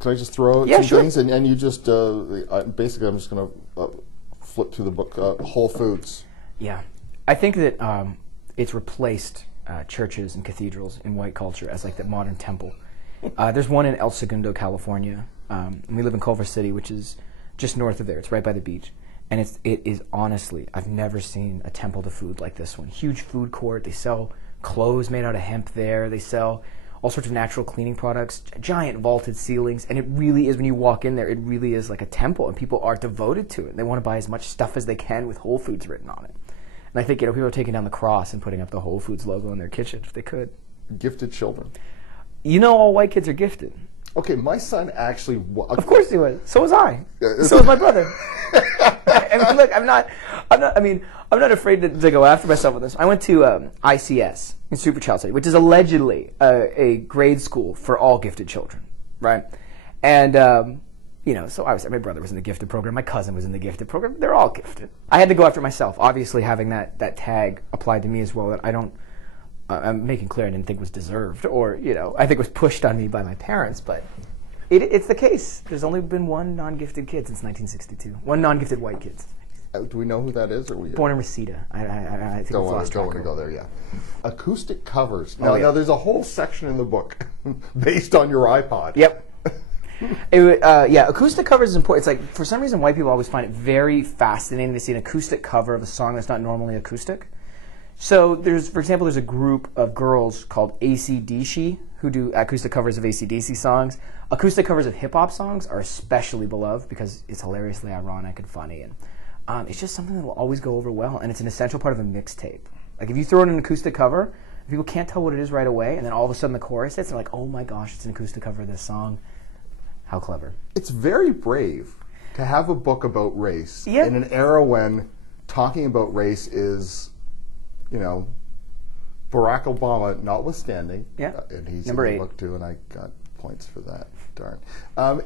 can I just throw out some things? And you just, basically I'm just going to flip through the book, Whole Foods. Yeah. I think that it's replaced churches and cathedrals in white culture as like the modern temple. There's one in El Segundo, California, and we live in Culver City, which is just north of there. It's right by the beach. And it is honestly, I've never seen a temple to food like this one. Huge food court. They sell clothes made out of hemp there. They sell all sorts of natural cleaning products, giant vaulted ceilings. And it really is, when you walk in there, it really is like a temple. And people are devoted to it. They want to buy as much stuff as they can with Whole Foods written on it. And I think, people are taking down the cross and putting up the Whole Foods logo in their kitchen if they could. Gifted children. All white kids are gifted. Okay, my son actually was. Of course he was. So was I. So was my brother. I mean, look, I'm not afraid to go after myself with this. I went to ICS, in Super Child Study, which is allegedly a grade school for all gifted children, right? And, so obviously my brother was in the gifted program, my cousin was in the gifted program, they're all gifted. I had to go after myself, obviously having that tag applied to me as well, that I'm making clear I didn't think was deserved, or, I think was pushed on me by my parents, but it's the case. There's only been one non-gifted kid since 1962. One non-gifted white kid. Do we know who that is? Or Born in Reseda. I think don't want to go there, yeah. Acoustic covers. Now, there's a whole section in the book based on your iPod. Yep. Acoustic covers is important. It's like, for some reason, white people always find it very fascinating to see an acoustic cover of a song that's not normally acoustic. So for example, there's a group of girls called AC/DC who do acoustic covers of AC/DC songs. Acoustic covers of hip-hop songs are especially beloved because it's hilariously ironic and funny. And it's just something that will always go over well. And it's an essential part of a mixtape. Like, if you throw in an acoustic cover, people can't tell what it is right away, and then all of a sudden the chorus hits, and they're like, oh my gosh, it's an acoustic cover of this song. How clever. It's very brave to have a book about race in an era when talking about race is, Barack Obama notwithstanding, and he's Number in the 8. book too, and I got points for that. Darn.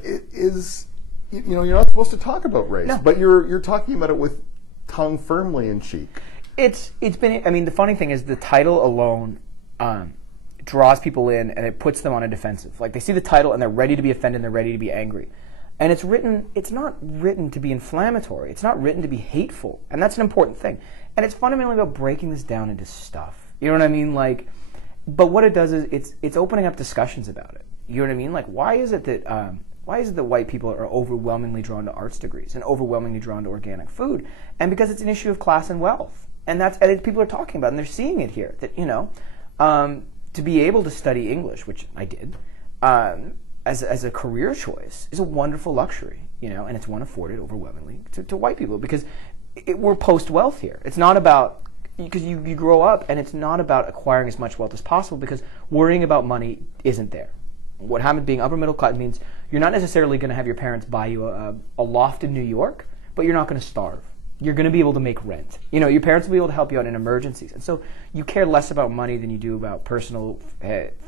It is, you're not supposed to talk about race, but you're talking about it with tongue firmly in cheek. It's been. The funny thing is the title alone draws people in, and it puts them on a defensive. Like, they see the title and they're ready to be offended, and they're ready to be angry. And it's not written to be inflammatory. It's not written to be hateful. And that's an important thing. And it's fundamentally about breaking this down into stuff. You know what I mean? Like, but what it does is it's opening up discussions about it. You know what I mean? Like, why is it that white people are overwhelmingly drawn to arts degrees and overwhelmingly drawn to organic food? And because it's an issue of class and wealth. And people are talking about it, and they're seeing it here. That, to be able to study English, which I did, as a career choice is a wonderful luxury, and it's one afforded overwhelmingly to white people because we're post-wealth here. It's not about, because you grow up and it's not about acquiring as much wealth as possible because worrying about money isn't there. What happens being upper middle class means you're not necessarily going to have your parents buy you a loft in New York, but you're not going to starve. You're going to be able to make rent. Your parents will be able to help you out in emergencies. And so you care less about money than you do about personal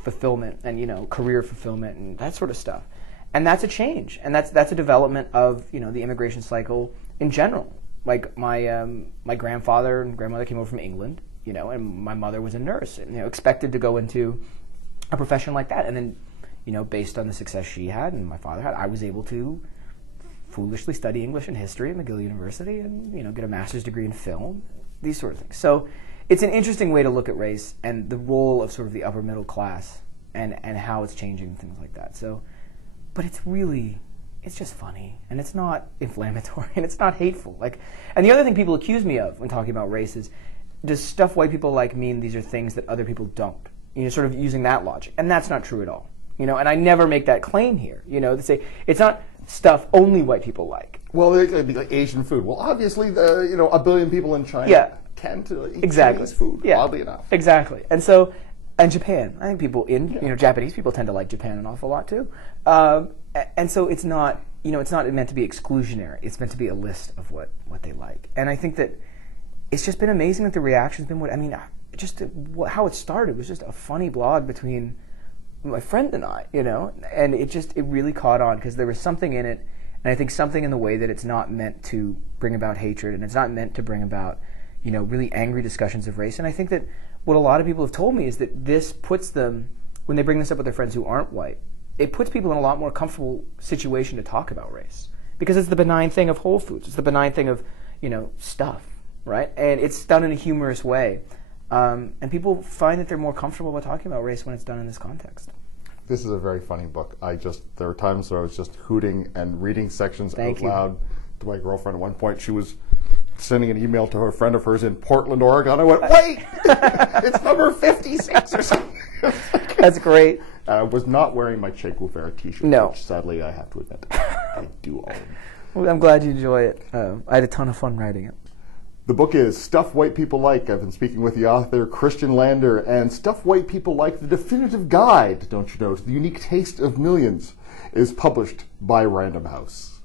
fulfillment and, career fulfillment and that sort of stuff. And that's a change. And that's a development of, the immigration cycle in general. Like, my grandfather and grandmother came over from England, and my mother was a nurse and, expected to go into a profession like that. And then, based on the success she had and my father had, I was able to foolishly study English and history at McGill University and, get a master's degree in film, these sort of things. So it's an interesting way to look at race and the role of sort of the upper middle class and how it's changing and things like that. So, but it's just funny, and it's not inflammatory, and it's not hateful. And the other thing people accuse me of when talking about race is, does stuff white people like mean these are things that other people don't? Sort of using that logic. And that's not true at all. And I never make that claim here. They say it's not stuff only white people like. Well, it'd be like Asian food. Well, obviously, a billion people in China tend to eat Chinese food, oddly enough. Exactly. And so, and Japan. I think people Japanese people tend to like Japan an awful lot too. And so it's not, it's not meant to be exclusionary. It's meant to be a list of what they like. And I think that it's just been amazing that the reaction's been how it started was just a funny blog between my friend and I, and it really caught on because there was something in it, and I think something in the way that it's not meant to bring about hatred, and it's not meant to bring about, really angry discussions of race. And I think that what a lot of people have told me is that this puts them, when they bring this up with their friends who aren't white, it puts people in a lot more comfortable situation to talk about race, because it's the benign thing of Whole Foods. It's the benign thing of, stuff, right? And it's done in a humorous way. And people find that they're more comfortable about talking about race when it's done in this context. This is a very funny book. There were times where I was just hooting and reading sections out loud to my girlfriend. At one point, she was sending an email to a friend of hers in Portland, Oregon. I went, wait! It's number 56 or something. That's great. I was not wearing my Che Guevara t-shirt, which sadly I have to admit I do own. Well, I'm glad you enjoy it. I had a ton of fun writing it. The book is Stuff White People Like. I've been speaking with the author, Christian Lander, and Stuff White People Like, the definitive guide, don't you know, to the unique taste of millions, is published by Random House.